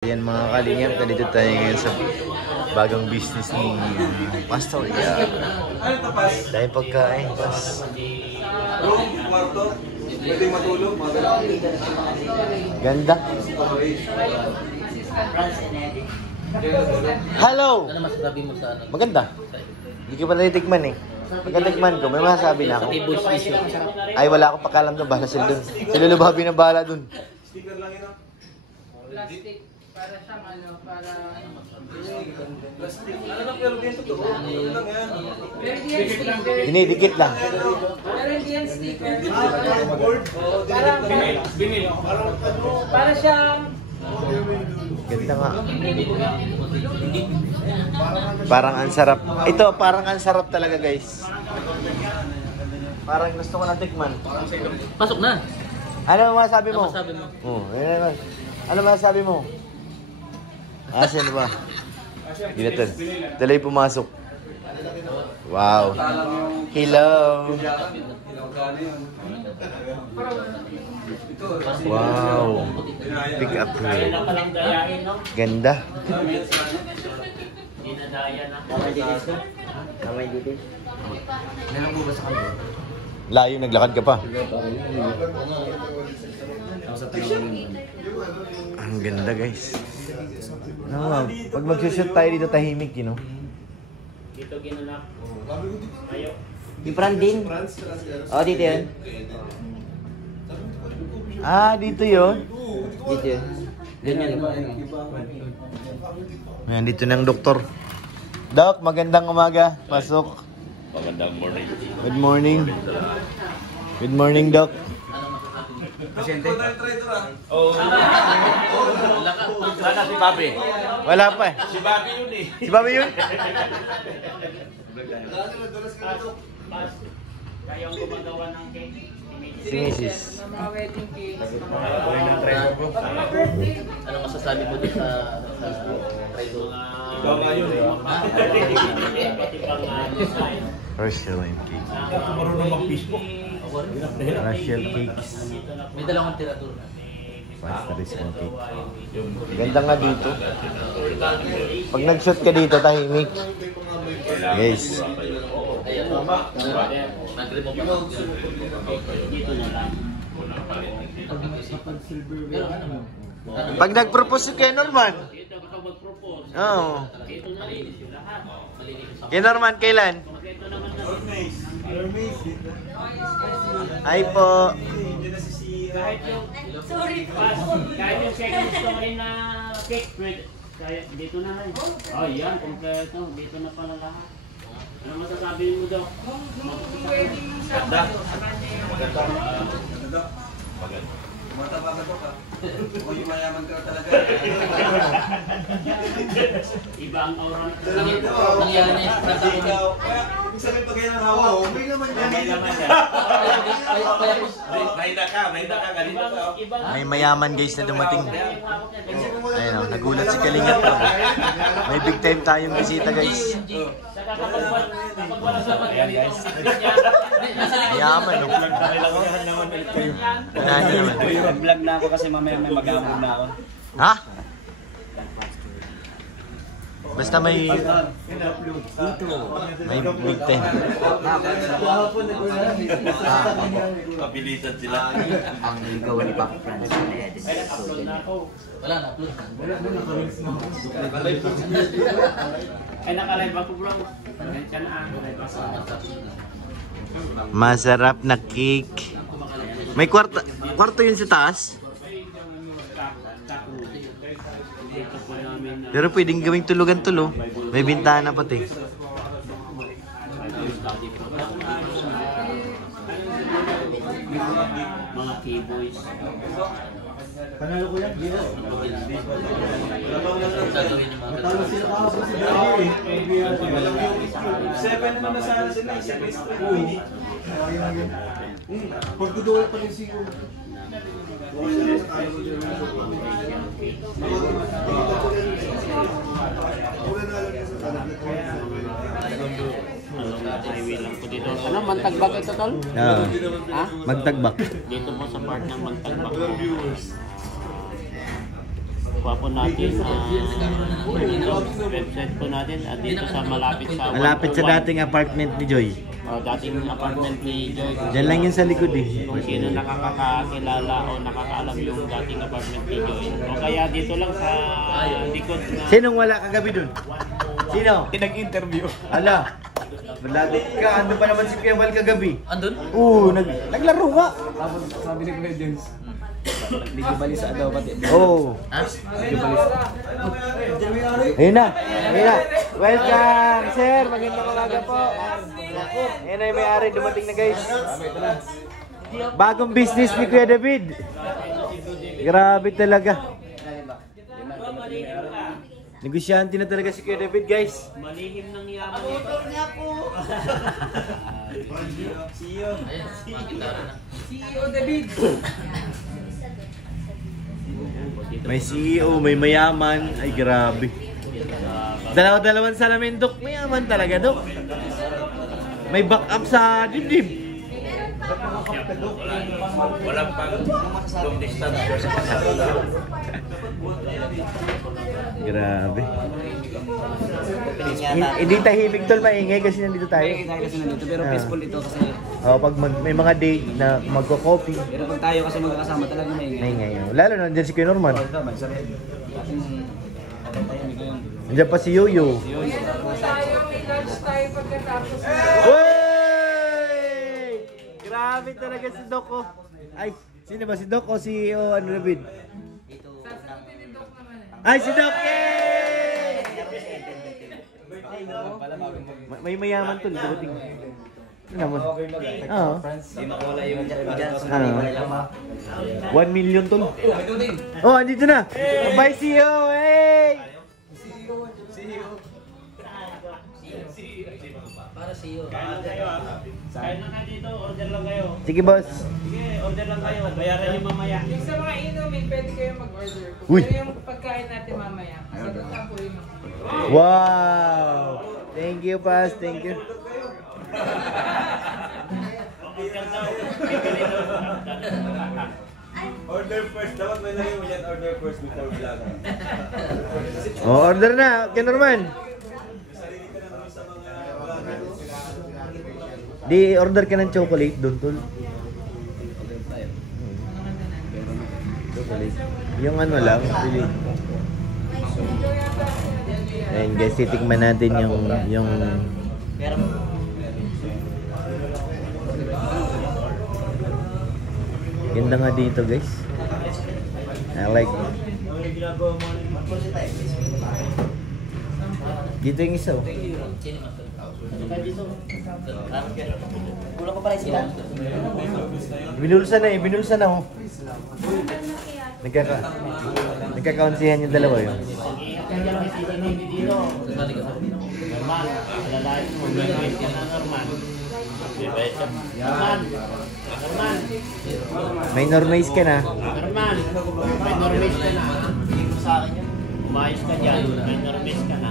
Yan mga kalingap, nandito tayo ngayon sa bagong business ni Pastor. Dahil pagkain, pas. Room, kwarto, pwedeng matulog, Ganda. Hello! Ano masasabi mo sa ano? Maganda. Hindi ko pa natitikman eh. Pagkatikman ko, may masasabi na ako. Tables issue. Ay, wala akong pakalam doon. Bahala sila doon. Sila lubabi na bahala doon. sticker lang yun. Plastic para siyang ano, para Plastic. Ano na pero din totoo? Ano lang yan? pero hindi yan sticker. Dinidikit lang. Pero hindi yan sticker. Board? Para siyang Ganda nga. Parang ang sarap. Ito, parang ang sarap talaga guys. Parang gusto ko na tikman. Pasok na. Ano masasabi mo? Ano masasabi mo? Oh, yan. Ano masasabi mo? Asan ba? Ginatan. Talay pumasok. Wow. Hello. Wow. Pick up here. Ganda. Layo, naglakad ka pa. Ang ganda guys. No, pag mag-shoot tayo dito tahimik, you know. Dito ginanap. Ayaw. Yung Frandin? Oh, dito yun. Ah, dito yun. Dito yun. Ayan, dito ng doktor. Doc, magandang umaga. Pasok. Magandang morning. Good morning. Good morning, Doc. Oh. Sana si Bobby. Wala pa eh. Si Bobby yun eh. Si Bobby yun? Pas, kayong gumagawa ng cake. Si Mrs. mga wedding cakes. Ano masasabi mo din sa trailer? Ikaw nga yun eh. Pati pang design. Rachel and cake. Marunong mag-Facebook. Rachel cakes. May dalawang tiratura. Pastries and cake. Ganda nga dito. Pag nag-shoot ka dito, tahimik. Guys. Ayan. Nag-remove ako. Dito na lang. Pero ano mo? Pag nag-propose si Ken Norman. Dito kapag mag-propose. Oo. Dito na rin lahat. Ken Norman, kailan? Ito naman na. Ay po. Kahit yung kahit yung second story na cake, kaya dito na rin. Oh, yan, kompleto. Dito na pala lahat. Ano masasabi mo daw? Ganda. Maganda. Mataba ka ka. O yung mayaman ka talaga. Iba ang aura. Nangyari na yung front ako. Kaya, ibig sabihin pag yan ang hawak. May naman yan. May laman yan. Naida ka, ganito ka. May mayaman guys na dumating. Ayun o, nagulat si Kalingap. May big time tayong bisita guys. Saka kapag wala sa ganito. Mayaman o. Kailangan naman kayo. Unahan nyo naman. Vlog na ako kasi mamaya may mag-aamon na ako. Ha? Basta may big time. Mabilisan sila. Ang gawa ni Papa Francis na edit. Ay, nag-upload na ako. Wala na, upload na. Ay, naka-live ako bro. Ganyan ka na ang live ako. Masarap na cake. May kwarto yun sa taas. Pero pwedeng gawing tulugan-tulo. May bintana pati. Mga keyboys. Panalo ko yan, Gino. Gagawin yung mga Talo sila kahapon si Daddy. 7 naman na sana sila. 7 straight. Pagduduwa pa rin siyo. Ano, mantagbak ito tol? Ah, Ha? magtagbak. Dito po sa part ng mantagbak. kuha po natin dito, website po natin dito sa malapit sa Malapit sa 101. dating apartment ni Joy. Dating apartment ni Joy. Diyan lang yun sa likod eh. Kung sino nakakakilala o nakakaalam yung dating apartment ni Joy. O kaya dito lang sa likod na... Sinong wala kagabi dun? Sino? Nag-interview. Ala. Malagot ka. Ano pa naman si Kuya Val kagabi? Andun? Oo, naglaro nga. Tapos sabi ni Kuya James, Ligo balisa daw pati. Oo. Ha? Ayun na. Ayun na. Welcome, sir. Magandang umaga po. Ayun na yung may-ari. Dumating na guys. Bagong business ni Kuya David. Grabe talaga. Negosyante na talaga si Kuya David, guys. Malihim ng yaman. CEO David. May CEO, may mayaman. Ay, grabe. Dalawa-dalawang salamin, Dok. Mayaman talaga, Dok. May backup sa dibdib. Walang pang long distance. Grabe. Hindi tahimik tol, maingay kasi nandito tayo. Kasi nandito pero peaceful ito kasi Pag may mga date na magko-coffee, pero pag tayo kasi magkakasama talaga maingay. maingay. Lalo na nandiyan si Kuya Norman. Tayo Nandiyan pa si Yoyo. Tayo, may lunch tayo pagkatapos na. Wey! Grabe talaga si Doc. Oh. Ay, sino ba? Si Doc o si ano, David? Sasagutin ni Doc naman eh. Ay, si Doc! Yay! May mayaman to, dumating. Ano naman? Oo. Hindi makawala yung dyan sa Ah. 1 million to. Oh, andito na. Bye, CEO. Hey! para sa iyo. Kain na kayo dito, order lang kayo. Sige, boss. Sige, order lang kayo. Bayaran niyo mamaya. Yung sa mga inumin, pwede kayo mag-order. Uy! Pero yung pagkain natin mamaya, sagot na po yun. Wow! Thank you, Paz. Thank you. Order daw. Order first. Dapat may lagay mo yan. Order first before vlog. Oh, order na. Kaya Norman. Di order ka ng chocolate doon, tol. Chocolate. Yung ano lang, pili. Ayun guys, titikman natin yung ganda nga dito guys. I like it. Dito yung isa oh. Kulang pa pala sila. Binulsa na oh. Nagkakaunsihan yung dalawa yun. Normal, alalain mo. Normal ka na, Norman. Norman. Norman. May normalize ka na. Norman. May normis ka na. Sa akin yan. Umayos ka dyan. May normis ka na.